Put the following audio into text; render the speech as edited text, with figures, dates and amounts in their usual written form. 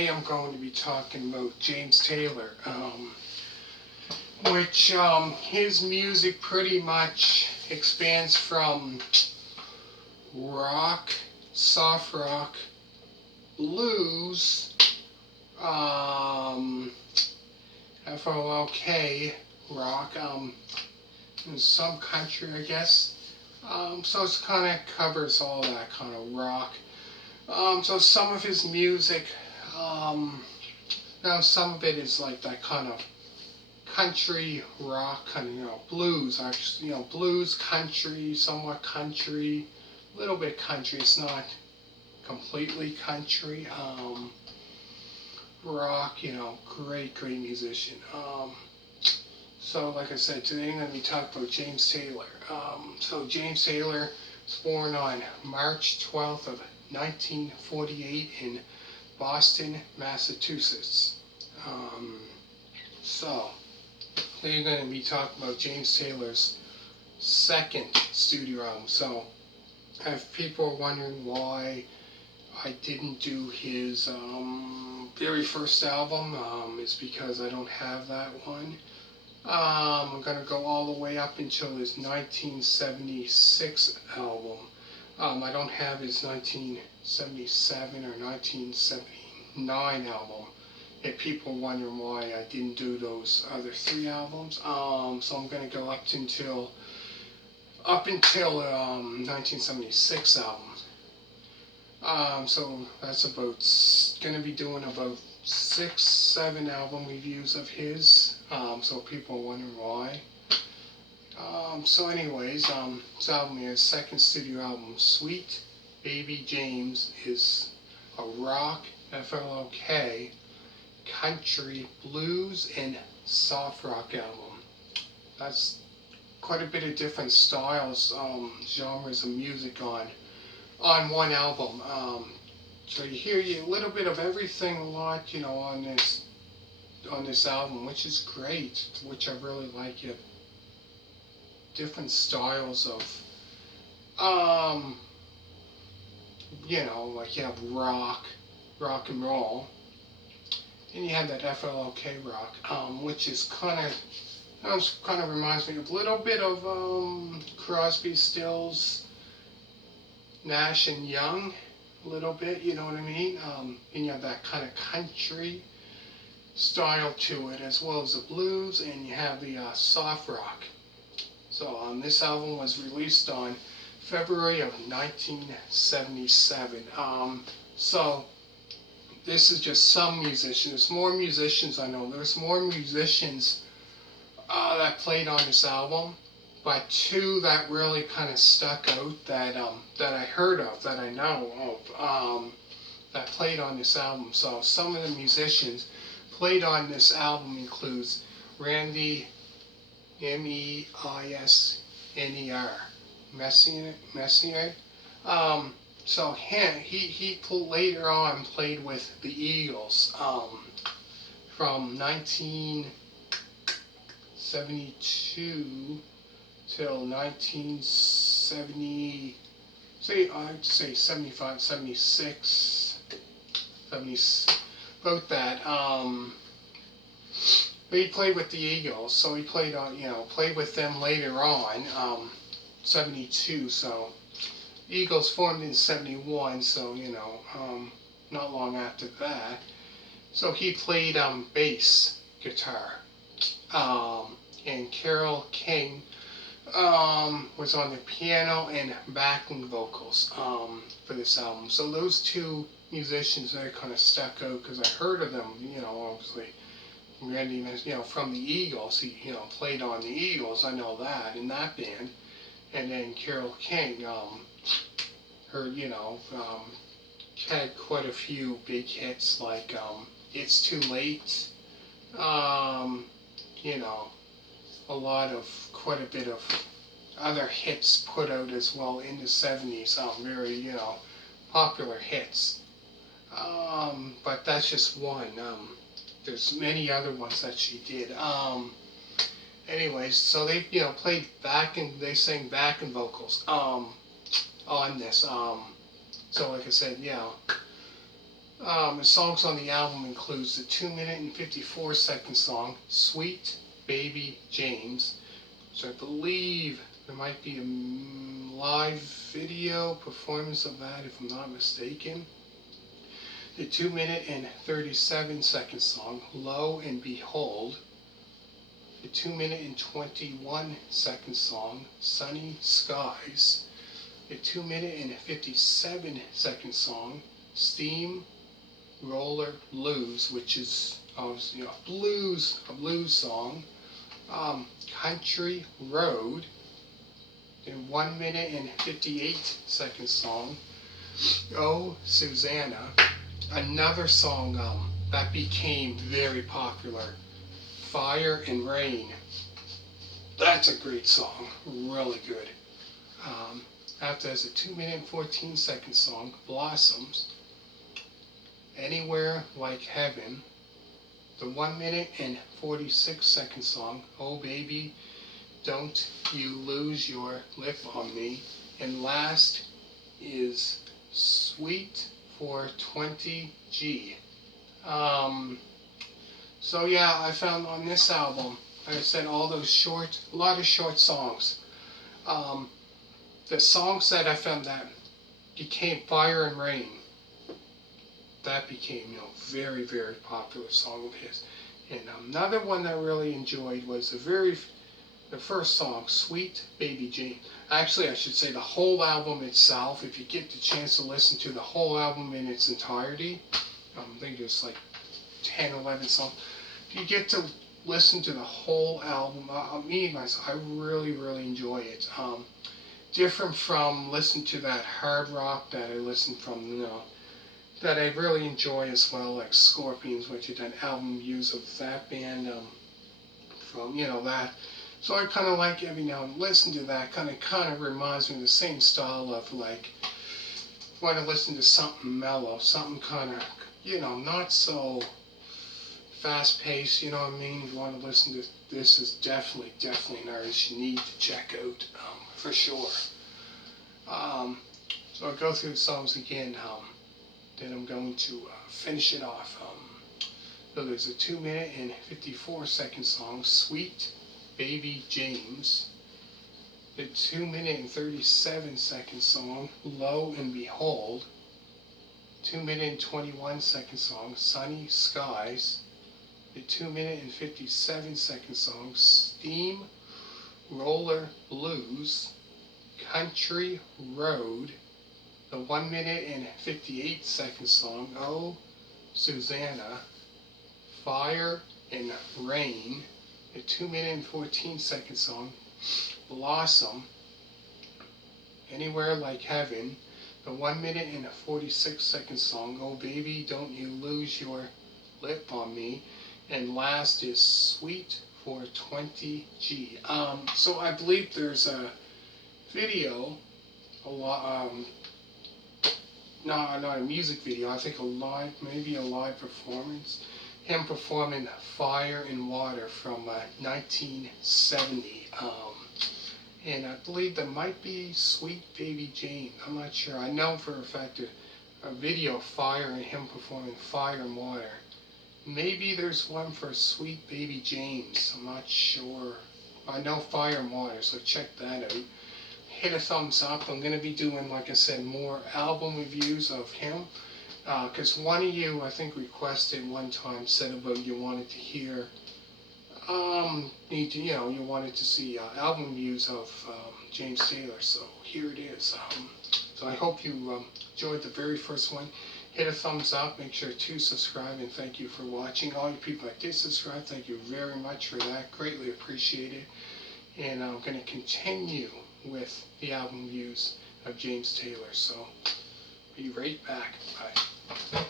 today I'm going to be talking about James Taylor, which his music pretty much expands from rock, soft rock, blues, folk rock, and some country, I guess. So it kind of covers all that kind of rock. So some of his music, now some of it is like that kind of country rock, kind of, blues, actually, blues, country, somewhat country, a little bit country. It's not completely country. Rock, great musician. So like I said, today I'm going to be talking about James Taylor. So James Taylor was born on March 12th of 1948 in Boston, Massachusetts. So today I'm going to be talking about James Taylor's second studio album. So if people are wondering why I didn't do his very first album, it's because I don't have that one. I'm going to go all the way up until his 1976 album. I don't have his 1977 or 1979 album. If people are wondering why I didn't do those other three albums, so I'm going to go up until 1976 album. So that's about going to be doing about 6-7 album reviews of his. So people are wondering why. So anyways, this album is second studio album, Sweet Baby James, is a rock, folk, country, blues, and soft rock album. That's quite a bit of different styles, genres of music on one album. So you hear a little bit of everything a lot, on this album, which is great, which I really like. You have different styles of, like you have rock and roll, and you have that folk rock, which is kind of reminds me of a little bit of Crosby, Stills, Nash and Young, a little bit, you know what I mean? And you have that kind of country style to it, as well as the blues, and you have the soft rock. So this album was released on February of 1977. So this is just some musicians. There's more musicians I know. There's more musicians that played on this album, but two that really kind of stuck out that I heard of, that I know of, that played on this album. So some of the musicians played on this album includes Randy, Meisner, Messier. So he later on played with the Eagles from 1972 till 1970, I'd say 75, 76, 70, about that. But he played with the Eagles, so he played with them later on, 72. So Eagles formed in 71, so not long after that. So he played bass guitar, and Carole King was on the piano and backing vocals for this album. So those two musicians there kind of stuck out because I heard of them, obviously. Randy, from the Eagles, he, played on the Eagles, I know that, in that band. And then Carole King, had quite a few big hits, like It's Too Late, quite a bit of other hits put out as well in the 70s, very, popular hits. But that's just one. There's many other ones that she did. Anyways, so they, played they sang backing vocals, on this. So like I said, The songs on the album includes the 2-minute and 54-second song, Sweet Baby James, which I believe there might be a live video performance of that if I'm not mistaken. The 2-minute and 37-second song, Lo and Behold. The 2-minute and 21-second song, Sunny Skies. The 2-minute and 57-second song, Steamroller Blues, which is obviously a blues song. Country Road. The 1-minute and 58-second song, Oh Susannah. Another song that became very popular, Fire and Rain. That's a great song, really good. After there's a 2-minute and 14-second song, Blossoms. Anywhere Like Heaven. The 1-minute and 46-second song, Oh Baby, Don't You Lose Your Lip on Me. And last is Sweet for 20G. So yeah, I found on this album, like I said, all those a lot of short songs. The songs that I found that became Fire and Rain, that became, very, very popular song of his. And another one that I really enjoyed was the first song, Sweet Baby Jane. Actually, I should say the whole album itself, if you get the chance to listen to the whole album in its entirety, I think it's like 10, 11 songs. If you get to listen to the whole album, me, myself, I really, really enjoy it. Different from listening to that hard rock that I listen from, that I really enjoy as well, like Scorpions, which is an album views of that band, from, that. So I kind of like every now and listen to that. Kind of reminds me of the same style of like, want to listen to something mellow, something kind of, not so fast paced. You know what I mean? You want to listen to this is definitely an artist you need to check out for sure. So I'll go through the songs again. Then I'm going to finish it off. So there's a 2-minute and 54-second song, Sweet Baby James. The 2-minute and 37-second song, Lo and Behold. 2-minute and 21-second song, Sunny Skies. The 2-minute and 57-second song, Steamroller Blues. Country Road. The 1-minute and 58-second song, Oh Susannah. Fire and Rain. The 2-minute and 14-second song, Blossom. Anywhere Like Heaven. The 1-minute and 46-second song, Oh Baby, Don't You Lose Your Lip on Me. And last is Sweet for 20G. So I believe there's a video, not a music video, I think maybe a live performance. Him performing Fire and Water from 1970. And I believe there might be Sweet Baby Jane. I'm not sure. I know for a fact a video of Fire and him performing Fire and Water. Maybe there's one for Sweet Baby James. I'm not sure. I know Fire and Water, so check that out. Hit a thumbs up. I'm going to be doing, like I said, more album reviews of him. Because one of you, I think, requested one time, said about you wanted to hear, you wanted to see album views of James Taylor. So here it is. So I hope you enjoyed the very first one. Hit a thumbs up. Make sure to subscribe, and thank you for watching. All you people that did subscribe, thank you very much for that. Greatly appreciated. And I'm going to continue with the album views of James Taylor. So be right back. Bye.